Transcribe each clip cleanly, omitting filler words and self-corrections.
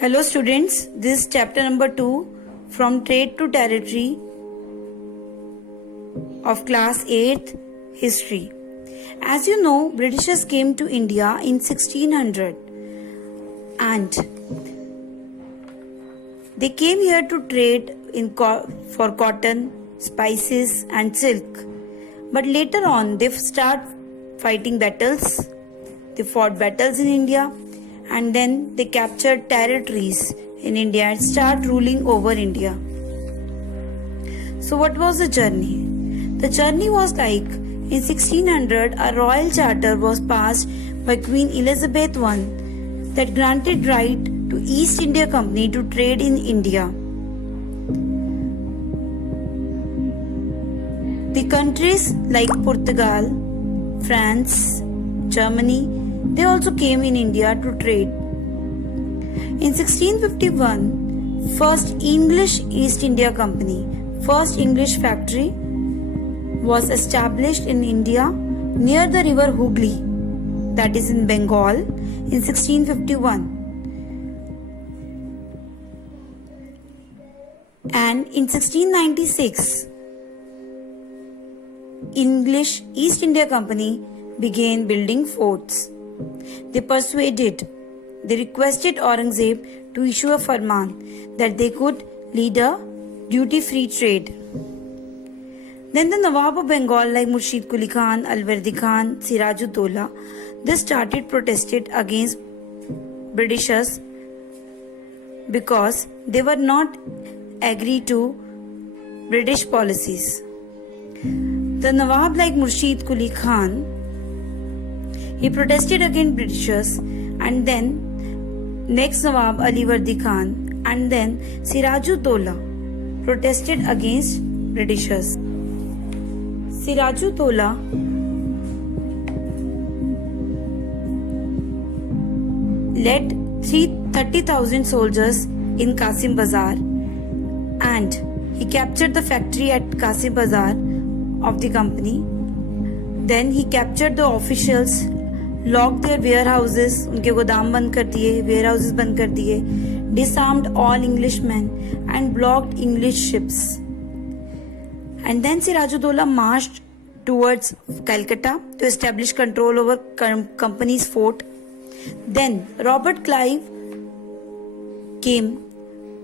Hello students, this is chapter number 2 from Trade to Territory of class 8th History. As you know, Britishers came to India in 1600 and they came here to trade for cotton, spices and silk. But later on they start fighting battles. They fought battles in India and then they captured territories in India and start ruling over India. So what was the journey? The journey was like in 1600 a royal charter was passed by Queen Elizabeth I that granted right to East India Company to trade in India. The countries like Portugal, France, Germany, they also came in India to trade. In 1651, first English East India Company, first English factory was established in India near the river Hooghly, that is in Bengal, in 1651. And in 1696, English East India Company began building forts. They requested Aurangzeb to issue a farman that they could lead a duty-free trade. Then the Nawab of Bengal like Murshid Quli Khan, Alverdi Khan, Siraj-ud-Dowla, they started protested against Britishers because they were not agree to British policies. The Nawab like Murshid Quli Khan, he protested against Britishers, and then next Nawab Alivardi Khan, and then Siraj-ud-Dowla protested against Britishers. Siraj-ud-Dowla led 30,000 soldiers in Qasim Bazar and he captured the factory at Qasim Bazar of the company. Then he captured the officials, locked their warehouses, उनके गोदाम बंद कर दिए, warehouses बंद कर दिए, disarmed all Englishmen and blocked English ships. And then Siraj-ud-Dowla marched towards Calcutta to establish control over company's fort. Then Robert Clive came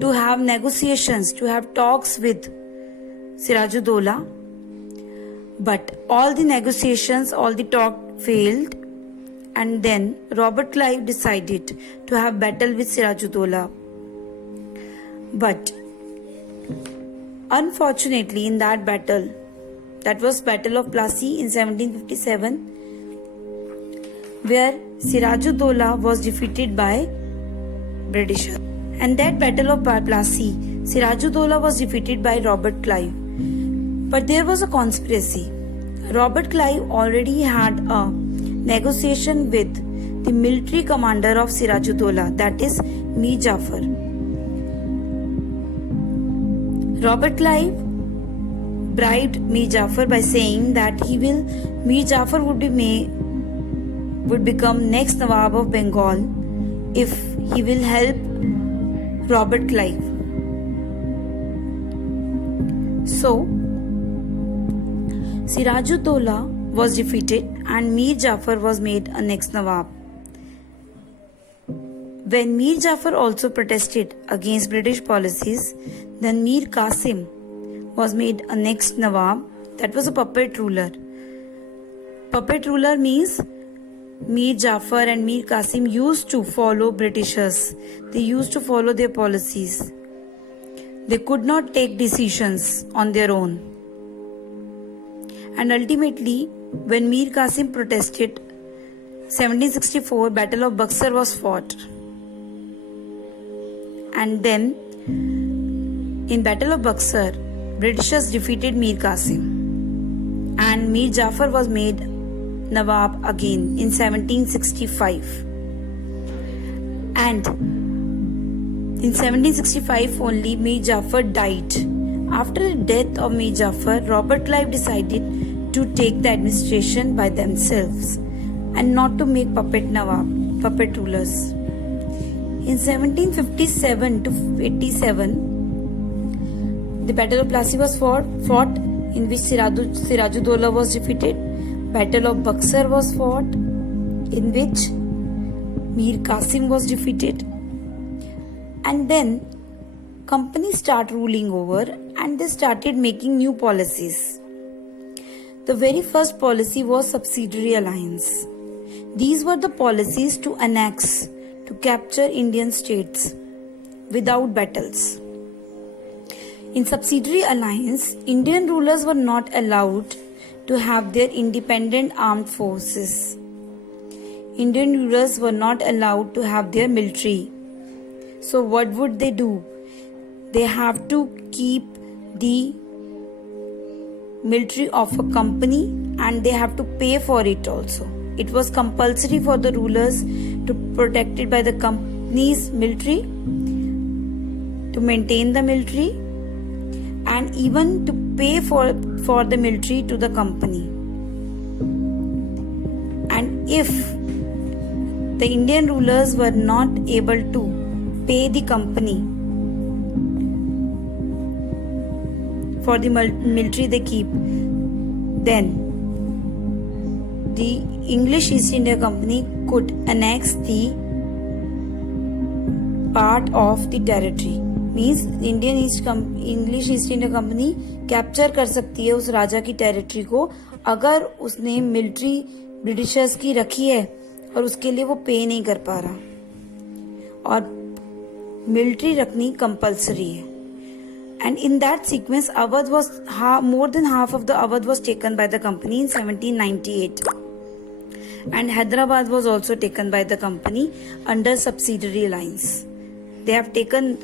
to have negotiations, to have talks with Siraj-ud-Dowla. But all the negotiations, all the talk failed, and then Robert Clive decided to have battle with Siraj-ud-Dowla. But unfortunately in that battle, that was Battle of Plassey in 1757, where Siraj-ud-Dowla was defeated by Britishers. And that Battle of Plassey, Siraj-ud-Dowla was defeated by Robert Clive. But there was a conspiracy. Robert Clive already had a negotiation with the military commander of Siraj-ud-Dowla, that is Mir Jafar. Robert Clive bribed Mir Jafar by saying that Mir Jafar would become next Nawab of Bengal if he will help Robert Clive. So Siraj-ud-Dowla was defeated and Mir Jafar was made a next Nawab. When Mir Jafar also protested against British policies, then Mir Qasim was made a next Nawab. That was a puppet ruler. Puppet ruler means Mir Jafar and Mir Qasim used to follow Britishers. They used to follow their policies. They could not take decisions on their own. And ultimately, when Mir Qasim protested, 1764 Battle of Buxar was fought. And then, in Battle of Buxar, Britishers defeated Mir Qasim. And Mir Jafar was made Nawab again in 1765. And in 1765 only Mir Jafar died. After the death of Mir Jafar, Robert Clive decided to take the administration by themselves and not to make puppet rulers. In 1757 to 87, the Battle of Plassey was fought in which Sirajuddaulah was defeated. Battle of Buxar was fought in which Mir Qasim was defeated. And then companies start ruling over and they started making new policies. The very first policy was subsidiary alliance. These were the policies to annex, to capture Indian states without battles. In subsidiary alliance, Indian rulers were not allowed to have their independent armed forces. Indian rulers were not allowed to have their military. So what would they do? They have to keep the military of a company and they have to pay for it also. It was compulsory for the rulers to protect it by the company's military, to maintain the military, and even to pay for the military to the company. And if the Indian rulers were not able to pay the company for the military they keep, then the English East India Company could annex the part of the territory. Means English East India Company capture कर सकती है उस राजा की territory को अगर उसने military Britishers की रखी है और उसके लिए वो पे नहीं कर पा रहा, और मिलिट्री रखनी कंपल्सरी है. And in that sequence, Awadh was more than half of the Awadh was taken by the company in 1798, and Hyderabad was also taken by the company under subsidiary alliance. They have taken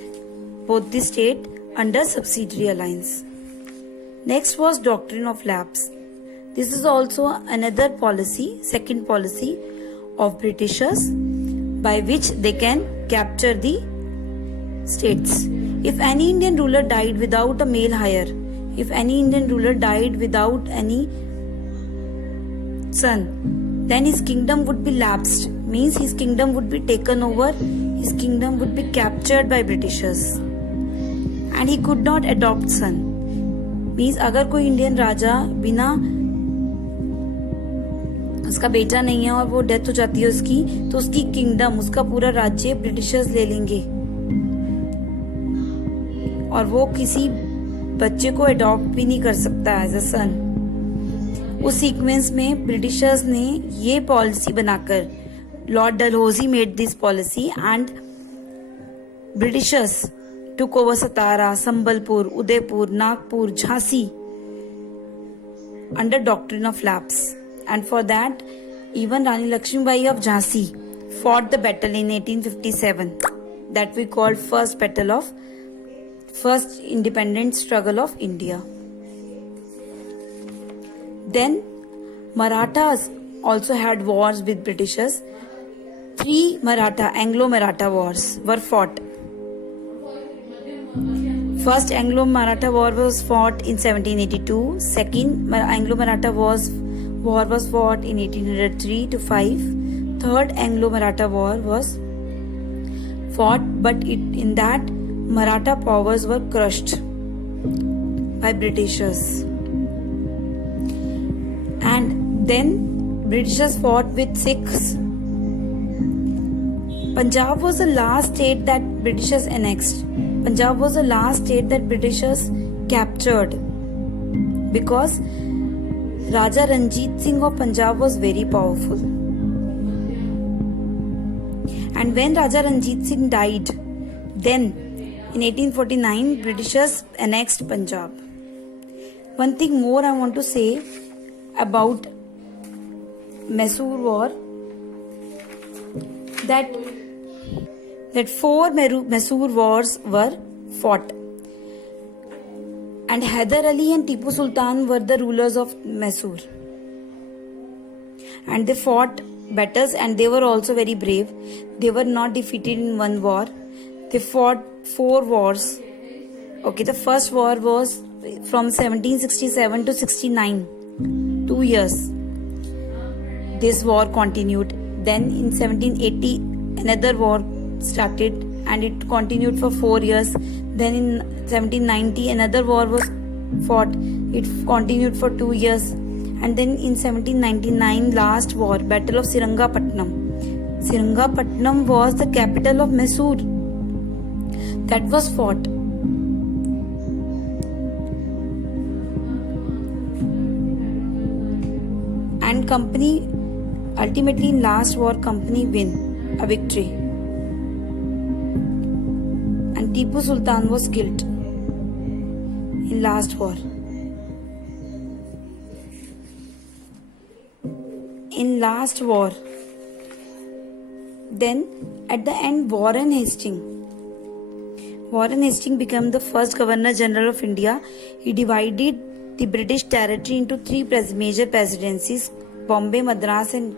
both the state under subsidiary alliance. Next was doctrine of lapse. This is also another policy, second policy of Britishers, by which they can capture the states. If any Indian ruler died without a male heir, if any Indian ruler died without any son, then his kingdom would be lapsed. Means his kingdom would be taken over, his kingdom would be captured by Britishers. And he could not adopt son. Means अगर कोई Indian राजा बिना उसका बेटा नहीं है और वो death हो जाती है उसकी, तो उसकी किंगडम, उसका पूरा राज्य ब्रिटिशर्स ले लेंगे और वो किसी बच्चे को अडॉप्ट भी नहीं कर सकता एज अ सन. उस सीक्वेंस में ब्रिटिशर्स ने ये पॉलिसी बनाकर, Lord Dalhousie made this policy and Britishers took over Satara, Sambalpur, Udaipur, Nagpur, Jhansi under doctrine of lapse. And for that, even Rani Lakshmibai of Jhansi fought the battle in 1857 that we called first independent struggle of India. Then Marathas also had wars with Britishers. 3 Anglo-Maratha wars were fought. First Anglo-Maratha war was fought in 1782. Second Anglo-Maratha war was fought in 1803 to 5. Third Anglo-Maratha war was fought, but in that Maratha powers were crushed by Britishers. And then Britishers fought with Sikhs. Punjab was the last state that Britishers annexed. Punjab was the last state that Britishers captured because Raja Ranjit Singh of Punjab was very powerful. And when Raja Ranjit Singh died, then in 1849 Britishers annexed Punjab. One thing more I want to say about Mysore war, that 4 Mysore wars were fought, and Hyder Ali and Tipu Sultan were the rulers of Mysore, and they fought battles and they were also very brave. They were not defeated in one war. They fought 4 wars. Okay, the first war was from 1767 to 69, 2 years. This war continued. Then in 1780 another war started and it continued for 4 years. Then in 1790 another war was fought. It continued for 2 years. And then in 1799 last war, Battle of Seringapatam. Seringapatam was the capital of Mysore. That was fought. And company, ultimately in last war, company win a victory. And Tipu Sultan was killed in last war. In last war, then at the end, Warren Hastings became the first Governor General of India. He divided the British territory into 3 major presidencies: Bombay, Madras and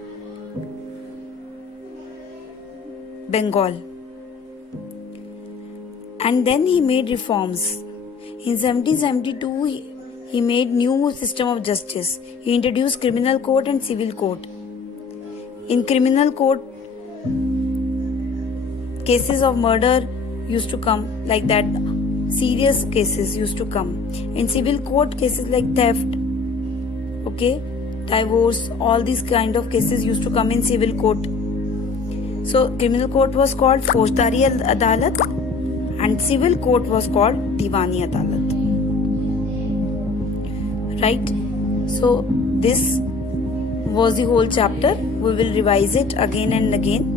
Bengal. And then he made reforms. In 1772, he made new system of justice. He introduced criminal court and civil court. In criminal court, cases of murder used to come, like that, serious cases used to come. In civil court, cases like theft, divorce, all these kind of cases used to come in civil court. So criminal court was called Faujdari Adalat and civil court was called Diwani Adalat. Right? So this was the whole chapter. We will revise it again and again.